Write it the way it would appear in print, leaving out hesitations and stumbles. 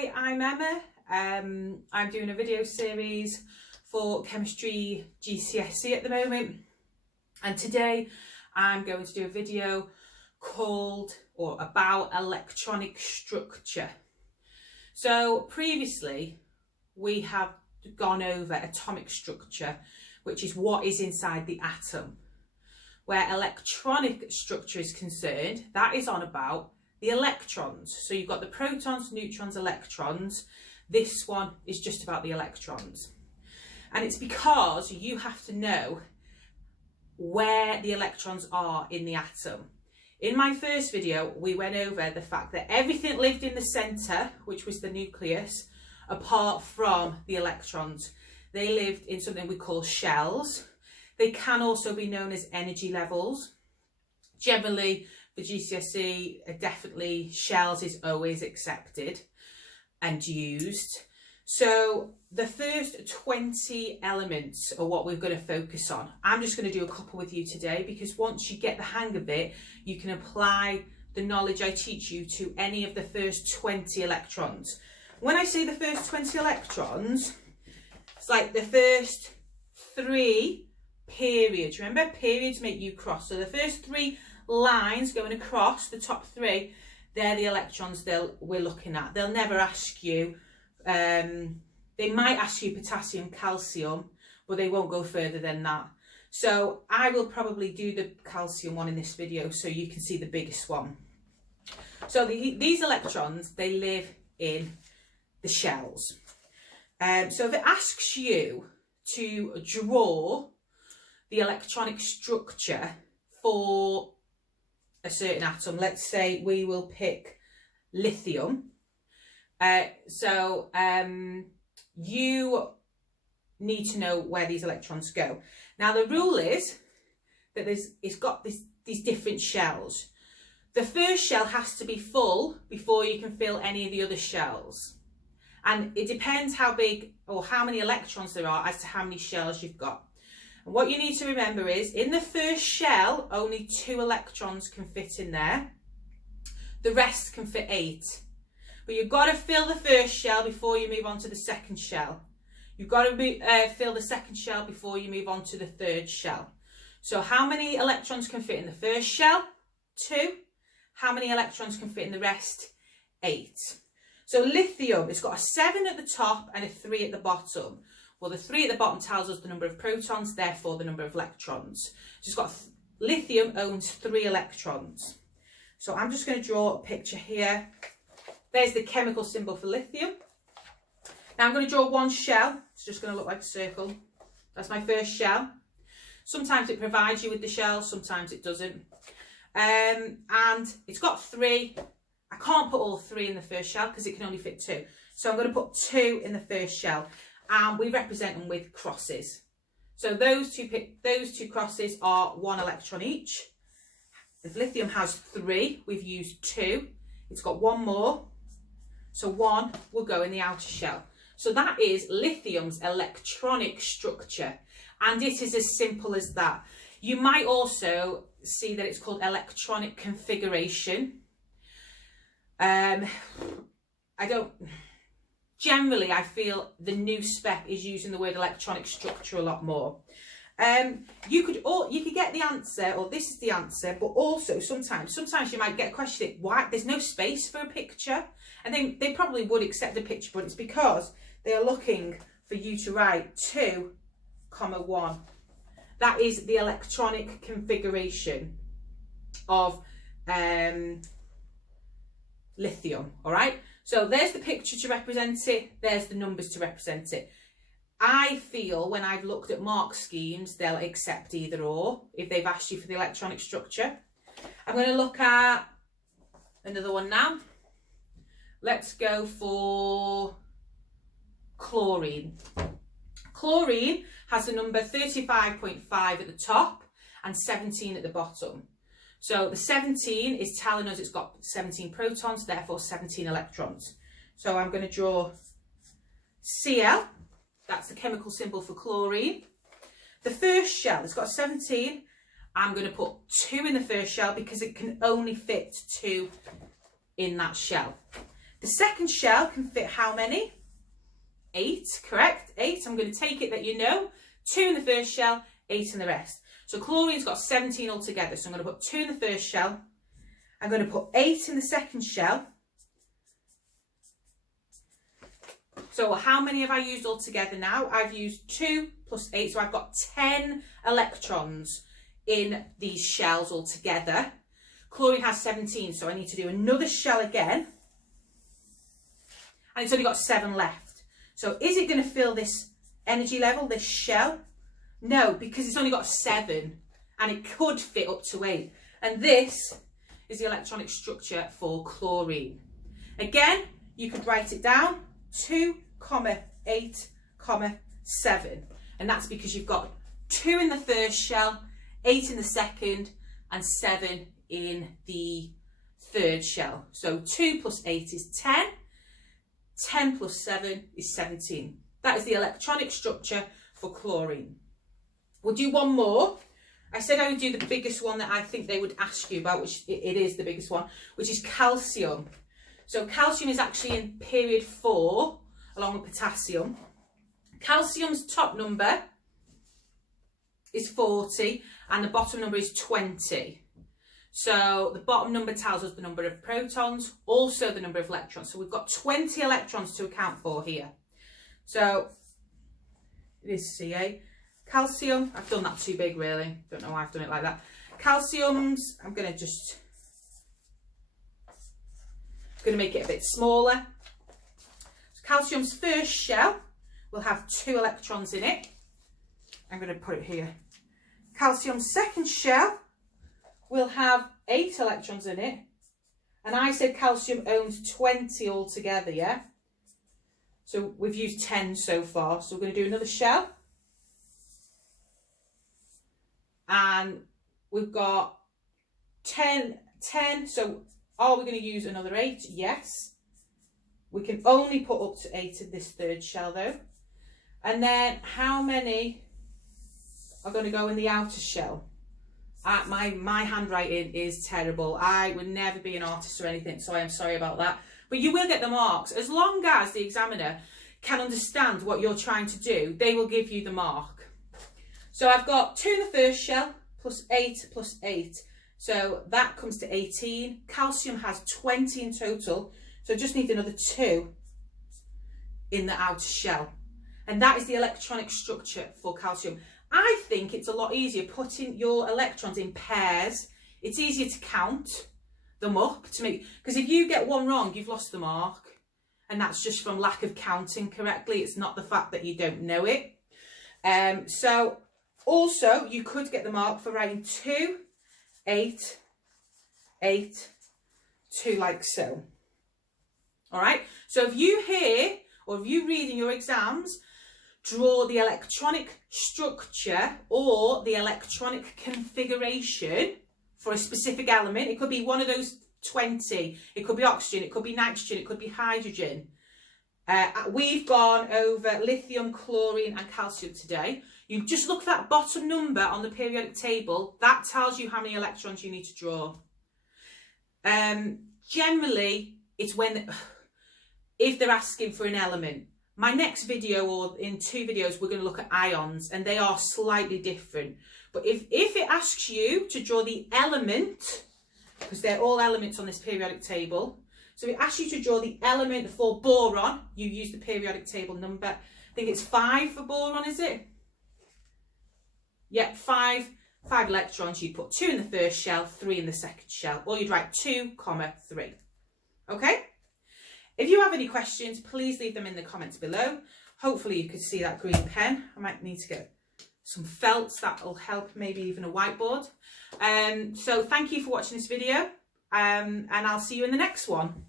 Hi, I'm Emma. I'm doing a video series for Chemistry GCSE at the moment, and today I'm going to do a video called or about electronic structure. So previously we have gone over atomic structure, which is what is inside the atom. Where electronic structure is concerned, that is on about the electrons. So you've got the protons, neutrons, electrons. This one is just about the electrons. And it's because you have to know where the electrons are in the atom. In my first video, we went over the fact that everything lived in the centre, which was the nucleus, apart from the electrons. They lived in something we call shells. They can also be known as energy levels. Generally, for GCSE, definitely shells is always accepted and used. So the first 20 elements are what we're going to focus on. I'm just going to do a couple with you today, because once you get the hang of it, you can apply the knowledge I teach you to any of the first 20 electrons. When I say the first 20 electrons, it's like the first 3 periods. Remember, periods make you cross. So the first 3 lines going across, the top 3, they're the electrons we're looking at. They'll never ask you, they might ask you potassium, calcium, but they won't go further than that. So I will probably do the calcium one in this video so you can see the biggest one. So these electrons, they live in the shells. So if it asks you to draw the electronic structure for a certain atom, let's say we will pick lithium. You need to know where these electrons go. Now the rule is that it's got these different shells. The first shell has to be full before you can fill any of the other shells. And it depends how big or how many electrons there are as to how many shells you've got. And what you need to remember is, in the first shell, only 2 electrons can fit in there. The rest can fit 8. But you've got to fill the first shell before you move on to the second shell. You've got to fill the second shell before you move on to the third shell. So how many electrons can fit in the first shell? 2. How many electrons can fit in the rest? 8. So lithium, it's got a 7 at the top and a 3 at the bottom. Well, the 3 at the bottom tells us the number of protons, therefore the number of electrons. So it's got lithium owns 3 electrons. So I'm just going to draw a picture here. There's the chemical symbol for lithium. Now I'm going to draw one shell. It's just going to look like a circle. That's my first shell. Sometimes it provides you with the shell, sometimes it doesn't. And it's got 3. I can't put all 3 in the first shell because it can only fit 2. So I'm going to put 2 in the first shell. And we represent them with crosses. So those two crosses are 1 electron each. If lithium has 3, we've used 2. It's got 1 more. So 1 will go in the outer shell. So that is lithium's electronic structure. And it is as simple as that. You might also see that it's called electronic configuration. Generally, I feel the new spec is using the word electronic structure a lot more. You could get the answer, or this is the answer, but also sometimes you might get a question, why there's no space for a picture? And they probably would accept a picture, but it's because they are looking for you to write 2, 1. That is the electronic configuration of lithium, all right? So there's the picture to represent it, there's the numbers to represent it. I feel when I've looked at mark schemes, they'll accept either or if they've asked you for the electronic structure. I'm going to look at another one now. Let's go for chlorine. Chlorine has the number 35.5 at the top and 17 at the bottom. So the 17 is telling us it's got 17 protons, therefore 17 electrons. So I'm going to draw Cl. That's the chemical symbol for chlorine. The first shell, it's got 17. I'm going to put 2 in the first shell because it can only fit 2 in that shell. The second shell can fit how many? 8, correct? 8. I'm going to take it that you know. 2 in the first shell, 8 in the rest. So chlorine's got 17 altogether. So I'm going to put 2 in the first shell. I'm going to put 8 in the second shell. So how many have I used altogether now? I've used 2 plus 8. So I've got 10 electrons in these shells altogether. Chlorine has 17. So I need to do another shell again. And it's only got 7 left. So is it going to fill this energy level, this shell? No, because it's only got 7 and it could fit up to 8. And this is the electronic structure for chlorine. Again, you could write it down, 2, 8, 7. And that's because you've got 2 in the first shell, 8 in the second, and 7 in the third shell. So 2 plus 8 is 10. 10 plus 7 is 17. That is the electronic structure for chlorine. We'll do one more. I said I would do the biggest one that I think they would ask you about, which it is the biggest one, which is calcium. So calcium is actually in period 4, along with potassium. Calcium's top number is 40 and the bottom number is 20. So the bottom number tells us the number of protons, also the number of electrons. So we've got 20 electrons to account for here. So it is Ca. Calcium, I've done that too big really. Don't know why I've done it like that. Calcium's, I'm going to make it a bit smaller. So calcium's first shell will have 2 electrons in it. I'm going to put it here. Calcium's second shell will have 8 electrons in it. And I said calcium owns 20 altogether, yeah? So we've used 10 so far. So we're going to do another shell. And we've got 10. So are we going to use another 8? Yes. We can only put up to 8 in this third shell though. And then how many are going to go in the outer shell? My handwriting is terrible. I would never be an artist or anything, so I am sorry about that. But you will get the marks. As long as the examiner can understand what you're trying to do, they will give you the mark. So I've got 2 in the first shell, plus 8 plus 8. So that comes to 18. Calcium has 20 in total. So I just need another 2 in the outer shell. And that is the electronic structure for calcium. I think it's a lot easier putting your electrons in pairs. It's easier to count them up to make, because if you get one wrong, you've lost the mark. And that's just from lack of counting correctly. It's not the fact that you don't know it. So also you could get the mark for writing 2, 8, 8, 2 like so. All right. So if you hear or if you read in your exams, draw the electronic structure or the electronic configuration for a specific element. It could be one of those 20. It could be oxygen. It could be nitrogen. It could be hydrogen. We've gone over lithium, chlorine and calcium today. You just look for that bottom number on the periodic table. That tells you how many electrons you need to draw. Generally, it's if they're asking for an element. My next video, or in 2 videos, we're going to look at ions, and they are slightly different. But if it asks you to draw the element, because they're all elements on this periodic table, so if it asks you to draw the element for boron, you use the periodic table number. I think it's 5 for boron, is it? Yep, 5 electrons. You'd put 2 in the first shell, 3 in the second shell, or you'd write 2, 3. Okay? If you have any questions, please leave them in the comments below. Hopefully you could see that green pen. I might need to get some felt, that will help, maybe even a whiteboard. So thank you for watching this video, and I'll see you in the next one.